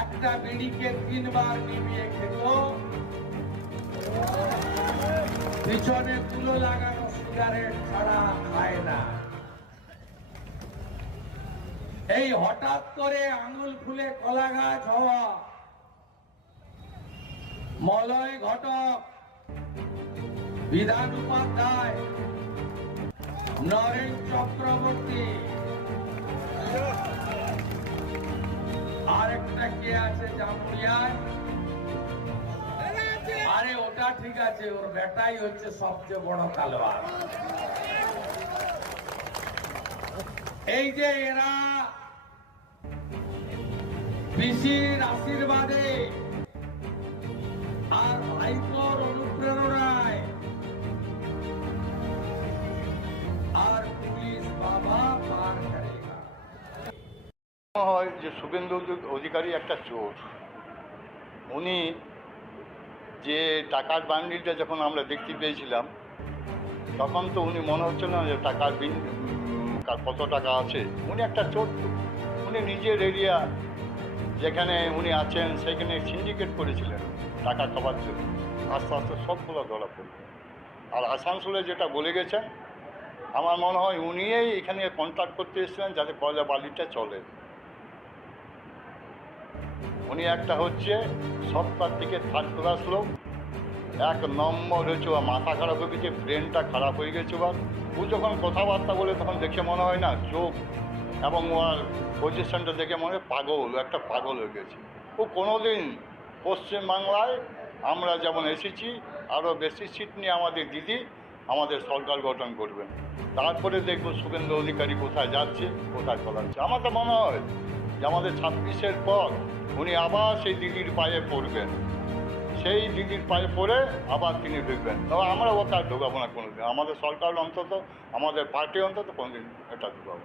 একটা বিড়িকে 3 বার নিভিয়ে খেত, পিছনে তুলো লাগানো সিগারেট ছাড়া খায় না। এই হঠাৎ করে আঙুল ফুলে কলা গাছ হওয়া মলয় ঘটক, বিধান উপাধ্যায়, নরেন চক্রবর্তী, আরেকটা কে আছে জামুরিয়ায়? আরে ওটা ঠিক আছে, ওর বেটাই হচ্ছে সবচেয়ে বড় তালোয়ার। এই যে এরা পিসির আশীর্বাদে আর ভাইপোর অনুপ্রেরণায় আর পুলিশ বাবা পার করেগা। হয় যে শুভেন্দু অধিকারী একটা চোর। উনি যে টাকার বান্ডিলটা যখন আমরা দেখতে পেয়েছিলাম, তখন তো উনি মনে হচ্ছে না যে টাকার কত টাকা আছে। উনি একটা চোর। উনি নিজের এরিয়া যেখানে উনি আছেন সেখানে সিন্ডিকেট করেছিলেন টাকা খাবার জন্য। আস্তে আস্তে সবগুলো ধরা পড়ল। আর আসানসোলে যেটা বলে গেছেন, আমার মনে হয় উনিই এখানে কন্ট্রাক্ট করতে এসেছিলেন যাতে কয়লা বালিটা চলে। উনি একটা হচ্ছে সবটার থেকে 3rd ক্লাস লোক, 1 নম্বর হচ্ছে ও মাথা খারাপ হয়ে গেছে, ব্রেনটা খারাপ হয়ে গেছে। ও যখন কথাবার্তা বলে তখন দেখে মনে হয় না চোখ এবং ওর পজিশনটা দেখে মনে হয় পাগল, একটা পাগল হয়ে গেছে। ও কোনোদিন পশ্চিমবাংলায় আমরা যেমন এসেছি আরও বেশি সিট নিয়ে আমাদের দিদি আমাদের সরকার গঠন করবেন। তারপরে দেখব শুভেন্দু অধিকারী কোথায় যাচ্ছে, কোথায় চলাচ্ছে। আমার তো মনে হয় যে আমাদের 26-এর পর উনি আবার সেই দিদির পায়ে পড়বেন, সেই দিদির পায়ে পড়ে আবার তিনি ঢুকবেন। তবে আমরা ওকে আর ঢোকাবো না কোনোদিন। আমাদের সরকার অন্তত, আমাদের পার্টি অন্তত কোনোদিন এটা ঢোকাবো।